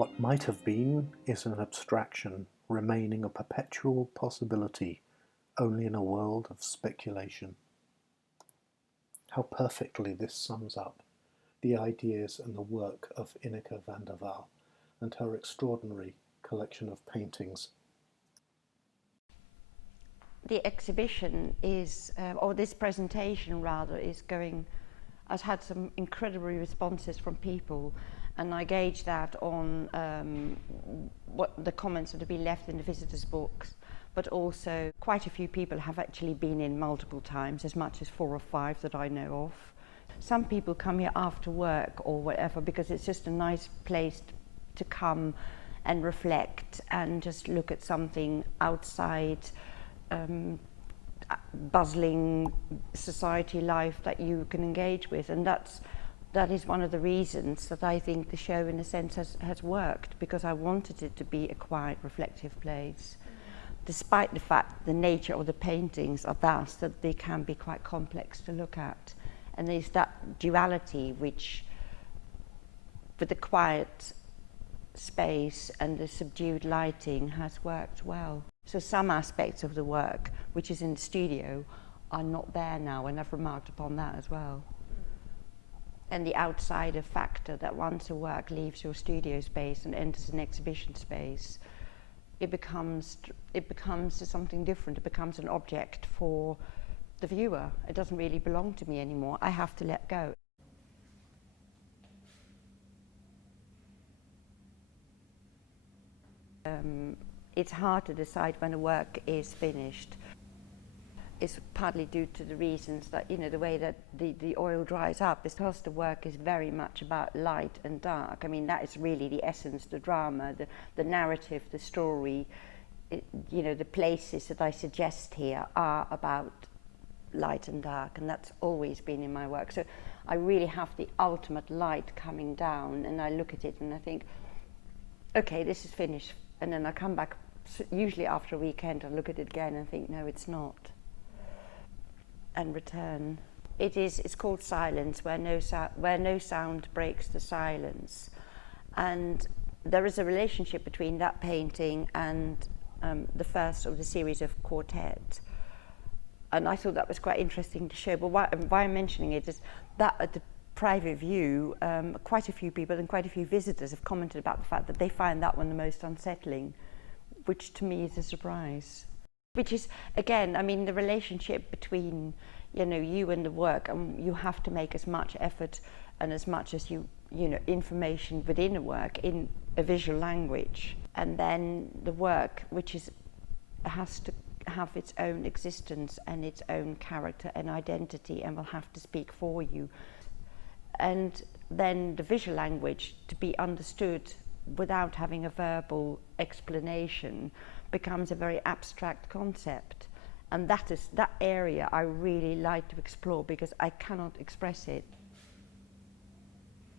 What might have been is an abstraction remaining a perpetual possibility only in a world of speculation. How perfectly this sums up the ideas and the work of Ineke van der Waal and her extraordinary collection of paintings. The exhibition is, or this presentation rather, has had some incredible responses from people, and I gauge that on what the comments that have been left in the visitors' books, but also quite a few people have actually been in multiple times, as much as 4 or 5 that I know of. Some people come here after work or whatever because it's just a nice place to come and reflect and just look at something outside bustling society life that you can engage with, and that is one of the reasons that I think the show in a sense has worked, because I wanted it to be a quiet, reflective place, despite the fact the nature of the paintings are thus that they can be quite complex to look at. And there's that duality which, with the quiet space and the subdued lighting, has worked well. So some aspects of the work, which is in the studio, are not there now, and I've remarked upon that as well. And the outsider factor, that once a work leaves your studio space and enters an exhibition space, it becomes something different. It becomes an object for the viewer. It doesn't really belong to me anymore. I have to let go. It's hard to decide when a work is finished. It's partly due to the reasons that, the way that the oil dries up, is because the work is very much about light and dark. I mean, that is really the essence, the drama, the narrative, the story. The places that I suggest here are about light and dark, and that's always been in my work. So I really have the ultimate light coming down, and I look at it and I think, okay, this is finished. And then I come back, usually after a weekend, I look at it again and think, no, it's not. And return. It's called Silence, where no sound breaks the silence. And there is a relationship between that painting and the first of the series of Quartet. And I thought that was quite interesting to show. But why I'm mentioning it is that at the private view, quite a few people and quite a few visitors have commented about the fact that they find that one the most unsettling, which to me is a surprise. Which is, again, I mean, the relationship between, you and the work, and you have to make as much effort and as much as information within a work in a visual language, and then the work, which has to have its own existence and its own character and identity, and will have to speak for you. And then the visual language, to be understood without having a verbal explanation, becomes a very abstract concept. And that area I really like to explore, because I cannot express it.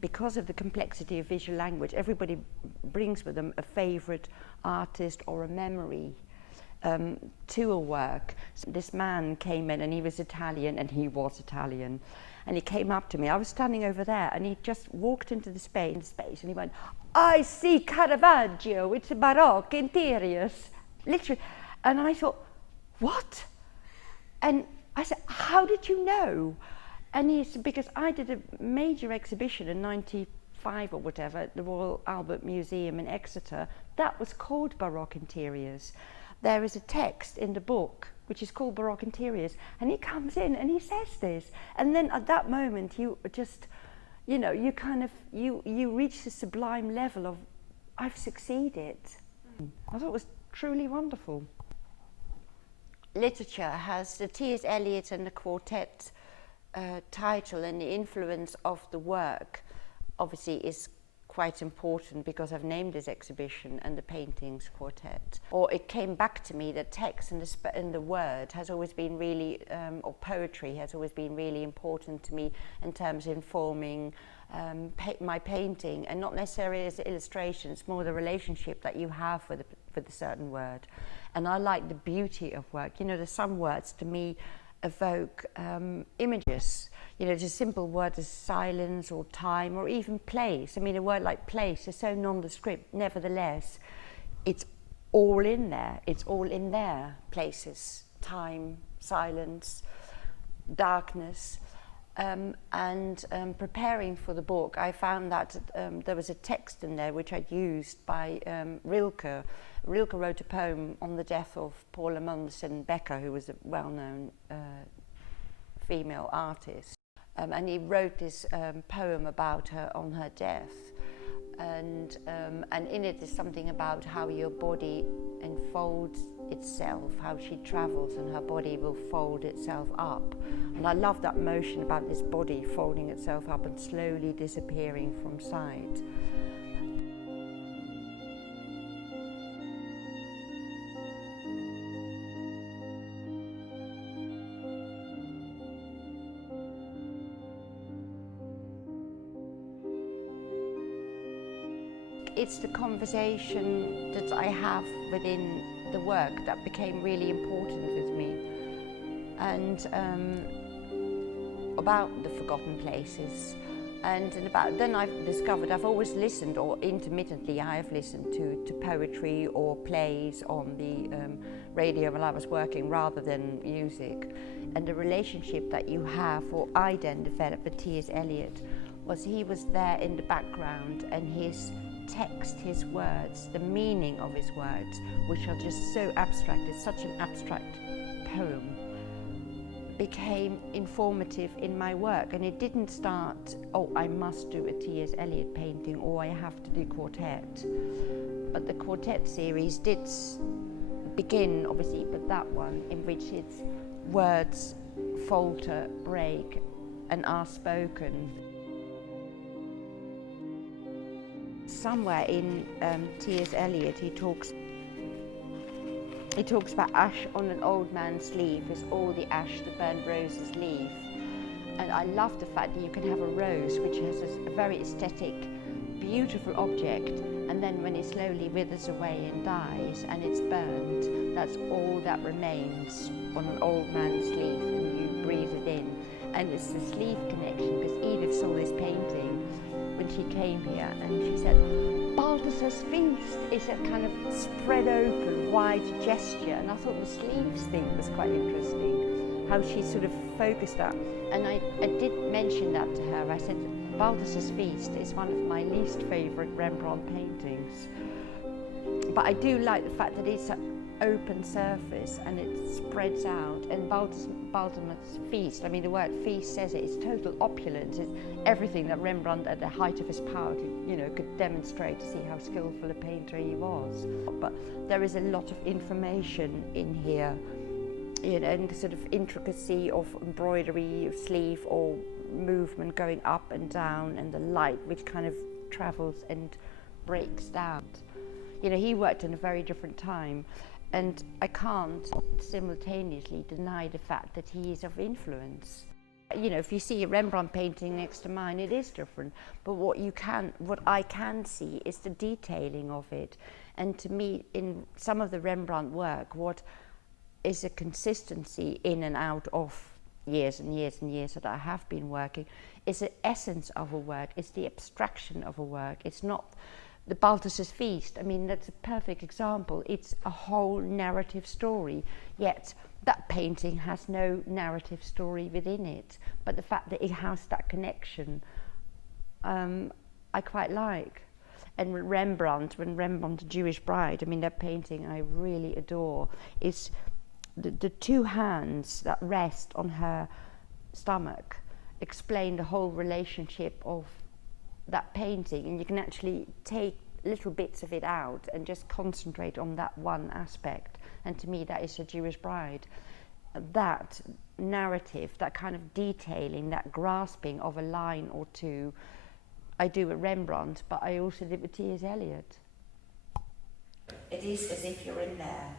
Because of the complexity of visual language, everybody brings with them a favorite artist or a memory to a work. So this man came in, and he was Italian, and he came up to me. I was standing over there, and he just walked into the space, and he went, "I see Caravaggio, it's Baroque interiors," literally. And I thought, what? And I said, how did you know? And he said, because I did a major exhibition in 95 or whatever at the Royal Albert Museum in Exeter that was called Baroque Interiors. There is a text in the book which is called Baroque Interiors, and he comes in and he says this, and then at that moment you just, you reach the sublime level of, I've succeeded. I thought it was truly wonderful. Literature has the T.S Eliot and the Quartet title, and the influence of the work obviously is quite important, because I've named this exhibition and the paintings Quartet. Or it came back to me that text and the word has always been really, or poetry has always been really important to me in terms of informing my painting, and not necessarily as illustration. It's more the relationship that you have with a certain word. And I like the beauty of work. There's some words to me evoke images. You know, just simple words as silence or time or even place. I mean, a word like place is so nondescript, nevertheless, it's all in there. It's all in there. Places, time, silence, darkness. Preparing for the book, I found that there was a text in there which I'd used by Rilke. Rilke wrote a poem on the death of Paula Munson-Becker, who was a well-known female artist. And he wrote this poem about her on her death. And in it is something about how your body enfolds itself, how she travels and her body will fold itself up. And I love that motion about this body folding itself up and slowly disappearing from sight. It's the conversation that I have within the work that became really important with me, and about the forgotten places, and about then I've discovered I've always listened, or intermittently I have listened to poetry or plays on the radio while I was working rather than music, and the relationship that you have, or I then developed with T.S Eliot, was he was there in the background, and his text, his words, the meaning of his words, which are just so abstract, it's such an abstract poem, became informative in my work. And it didn't start, oh, I must do a T.S Eliot painting, or I have to do Quartet. But the Quartet series did begin, obviously, with that one, in which its words falter, break, and are spoken. Somewhere in T.S. Eliot, he talks about ash on an old man's sleeve is all the ash the burnt roses leave. And I love the fact that you can have a rose which has a very aesthetic, beautiful object, and then when it slowly withers away and dies and it's burned, that's all that remains on an old man's sleeve, and you breathe it in. And it's the sleeve connection, because Edith saw this painting when she came here, and she said, Balthasar's feast is a kind of spread open, wide gesture. And I thought the sleeves thing was quite interesting, how she sort of focused that. And I did mention that to her. I said, Balthasar's feast is one of my least favourite Rembrandt paintings. But I do like the fact that it's an open surface and it spreads out. And Balthasar's feast, I mean, the word feast says it, it's total opulence. It's everything that Rembrandt at the height of his power could demonstrate to see how skillful a painter he was. But there is a lot of information in here, and the sort of intricacy of embroidery, of sleeve or movement going up and down, and the light which kind of travels and breaks down. He worked in a very different time, and I can't simultaneously deny the fact that he is of influence. If you see a Rembrandt painting next to mine, it is different. But what I can see is the detailing of it. And to me, in some of the Rembrandt work, what is a consistency in and out of years and years and years that I have been working, is the essence of a work, it's the abstraction of a work. It's not the Balthasar's Feast. I mean, that's a perfect example. It's a whole narrative story, yet that painting has no narrative story within it. But the fact that it has that connection, I quite like. And when Rembrandt, The Jewish Bride, I mean, that painting I really adore, is the two hands that rest on her stomach explain the whole relationship of that painting, and you can actually take little bits of it out and just concentrate on that one aspect. And to me, that is a Jewish Bride. That narrative, that kind of detailing, that grasping of a line or two, I do with Rembrandt, but I also did with T.S. Eliot. It is as if you're in there,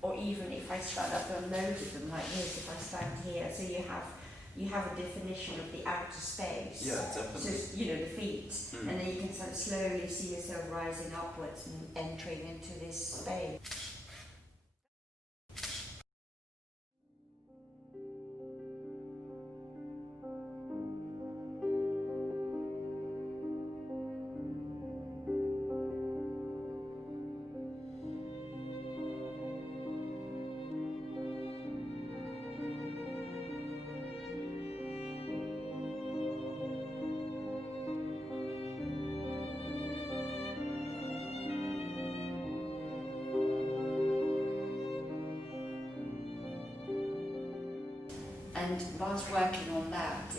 or even if I stand up and load of them like this, if I stand here, so you have a definition of the outer space. Yeah, definitely. So, the feet, and then you can sort of slowly see yourself rising upwards and entering into this space. And whilst working on that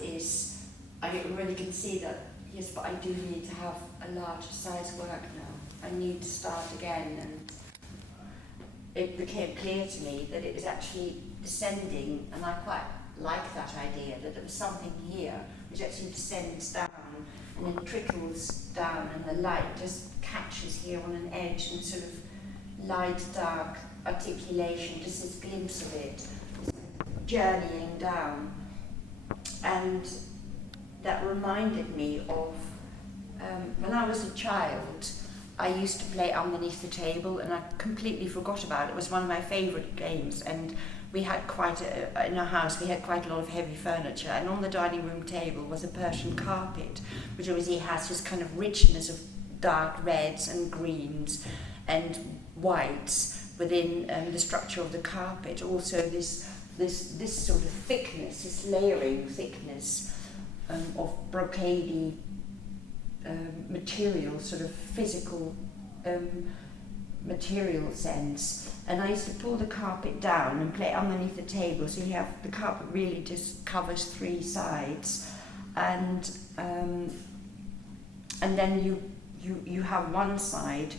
I really can see that, yes, but I do need to have a larger size work now. I need to start again, and it became clear to me that it was actually descending, and I quite like that idea, that there was something here which actually descends down and then trickles down, and the light just catches here on an edge, and sort of light, dark articulation, just this glimpse of it, journeying down. And that reminded me of when I was a child, I used to play underneath the table, and I completely forgot about it. It was one of my favourite games, and we had in our house we had quite a lot of heavy furniture, and on the dining room table was a Persian carpet, which obviously has this kind of richness of dark reds and greens and whites within the structure of the carpet. Also this sort of thickness, this layering thickness of brocadey material, sort of physical material sense. And I used to pull the carpet down and play underneath the table, so you have the carpet really just covers three sides, and then you have one side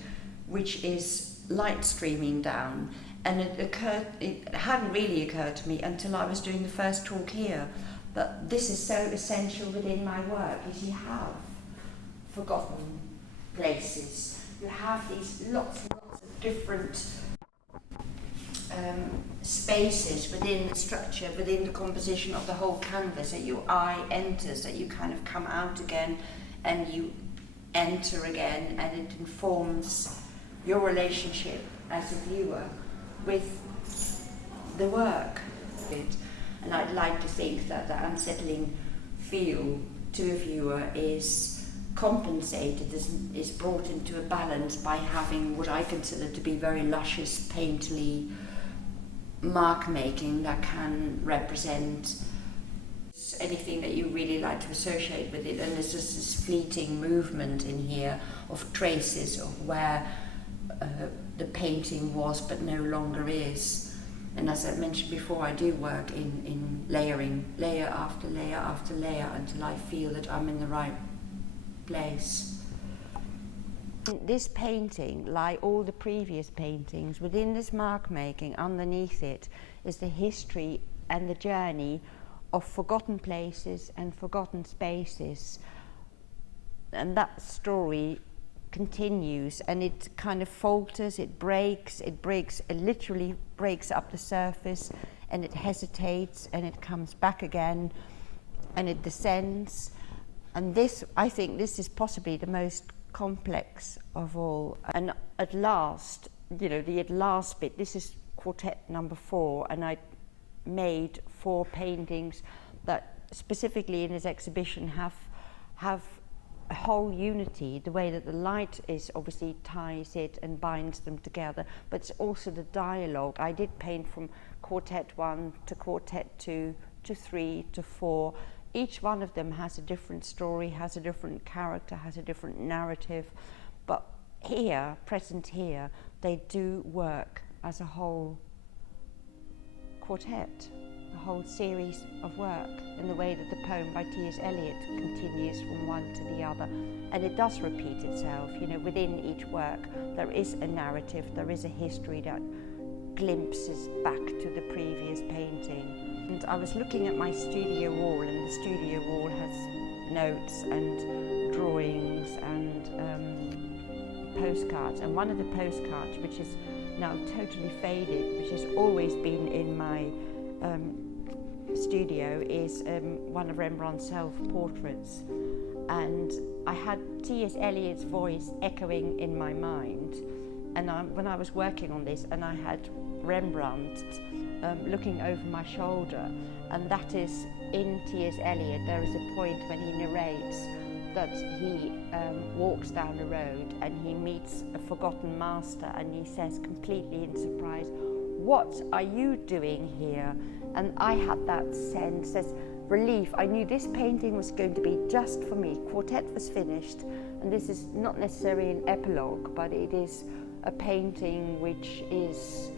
which is light streaming down. And it hadn't really occurred to me until I was doing the first talk here, that this is so essential within my work, is you have forgotten places. You have these lots and lots of different spaces within the structure, within the composition of the whole canvas, that your eye enters, that you kind of come out again and you enter again, and it informs your relationship as a viewer with the work. And I'd like to think that the unsettling feel to a viewer is compensated, is brought into a balance by having what I consider to be very luscious, painterly mark making that can represent anything that you really like to associate with it. And there's just this fleeting movement in here of traces of where the painting was but no longer is. And as I mentioned before, I do work in layering, layer after layer after layer, until I feel that I'm in the right place. This painting, like all the previous paintings, within this mark making, underneath it is the history and the journey of forgotten places and forgotten spaces. And that story continues, and it kind of falters, it literally breaks up the surface, and it hesitates, and it comes back again, and it descends. And this, I think this is possibly the most complex of all. And at last, the at last bit, this is Quartet number 4, and I made 4 paintings that specifically in this exhibition have a whole unity. The way that the light is obviously ties it and binds them together, but it's also the dialogue. I did paint from Quartet 1 to Quartet 2 to 3 to 4. Each one of them has a different story, has a different character, has a different narrative, but here, present here, they do work as a whole quartet, a whole series of work, in the way that the poem by T.S Eliot continues from one to the other. And it does repeat itself, within each work there is a narrative, there is a history that glimpses back to the previous painting. And I was looking at my studio wall, and the studio wall has notes and drawings and postcards. And one of the postcards, which is now totally faded, which has always been in my studio, is one of Rembrandt's self-portraits. And I had T.S Eliot's voice echoing in my mind. And when I was working on this, and I had Rembrandt looking over my shoulder, and that is in T.S Eliot. There is a point when he narrates that he walks down the road and he meets a forgotten master, and he says completely in surprise, "What are you doing here?" And I had that sense as relief. I knew this painting was going to be just for me. Quartet was finished, and this is not necessarily an epilogue, but it is a painting which is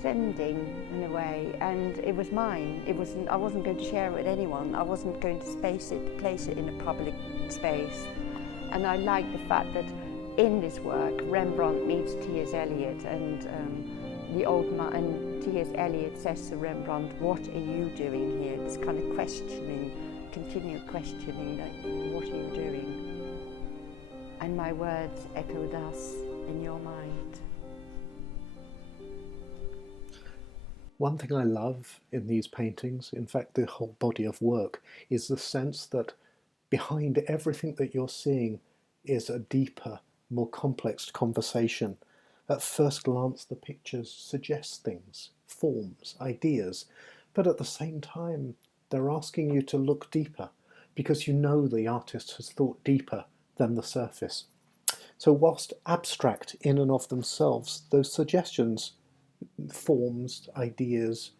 transcending in a way, and it was mine. I wasn't going to share it with anyone. I wasn't going to place it in a public space. And I like the fact that in this work, Rembrandt meets T.S Eliot, and T.S Eliot says to Rembrandt, "What are you doing here?" This kind of questioning, continued questioning, like, what are you doing? And my words echo thus in your mind. One thing I love in these paintings, in fact the whole body of work, is the sense that behind everything that you're seeing is a deeper, more complex conversation. At first glance the pictures suggest things, forms, ideas, but at the same time they're asking you to look deeper, because you know the artist has thought deeper than the surface. So whilst abstract in and of themselves, those suggestions, forms, ideas,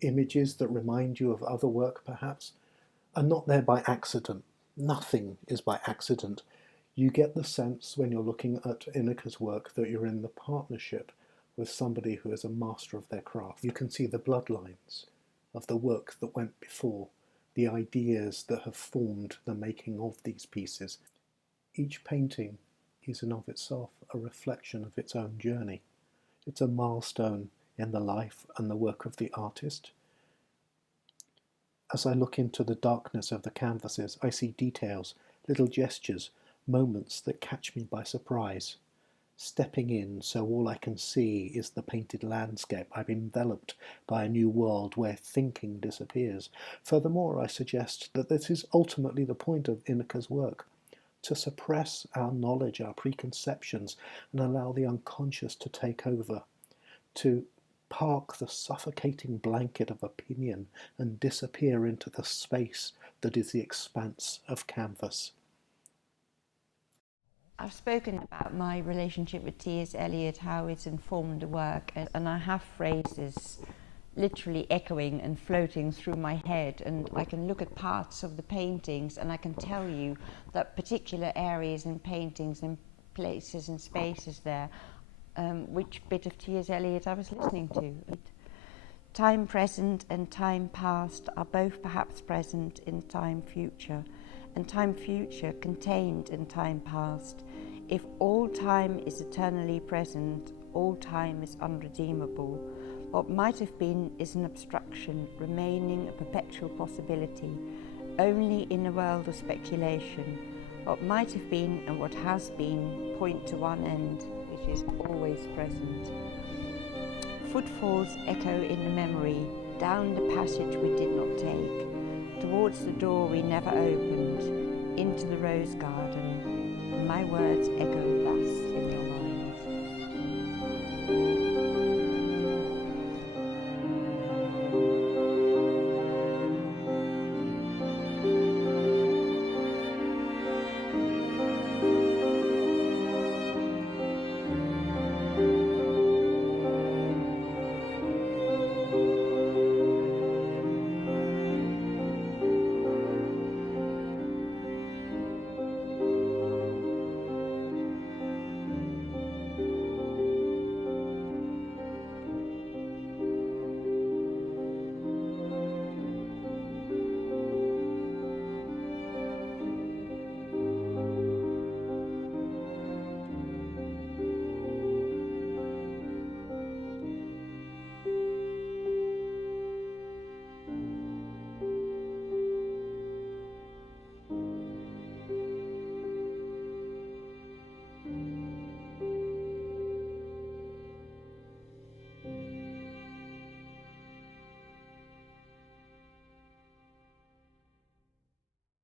images that remind you of other work perhaps, are not there by accident. Nothing is by accident. You get the sense when you're looking at Ineka's work that you're in the partnership with somebody who is a master of their craft. You can see the bloodlines of the work that went before, the ideas that have formed the making of these pieces. Each painting is in of itself a reflection of its own journey. It's a milestone in the life and the work of the artist. As I look into the darkness of the canvases, I see details, little gestures, moments that catch me by surprise. Stepping in so all I can see is the painted landscape, I'm enveloped by a new world where thinking disappears. Furthermore, I suggest that this is ultimately the point of Ineka's work, to suppress our knowledge, our preconceptions, and allow the unconscious to take over, to park the suffocating blanket of opinion and disappear into the space that is the expanse of canvas. I've spoken about my relationship with T.S Eliot, how it's informed the work, and I have phrases literally echoing and floating through my head, and I can look at parts of the paintings and I can tell you that particular areas in paintings and places and spaces there, which bit of T.S Eliot I was listening to. Time present and time past are both perhaps present in time future, and time future contained in time past. If all time is eternally present, all time is unredeemable. What might have been is an abstraction, remaining a perpetual possibility, only in a world of speculation. What might have been and what has been point to one end, which is always present. Footfalls echo in the memory, down the passage we did not take, towards the door we never opened, into the rose garden. My words echo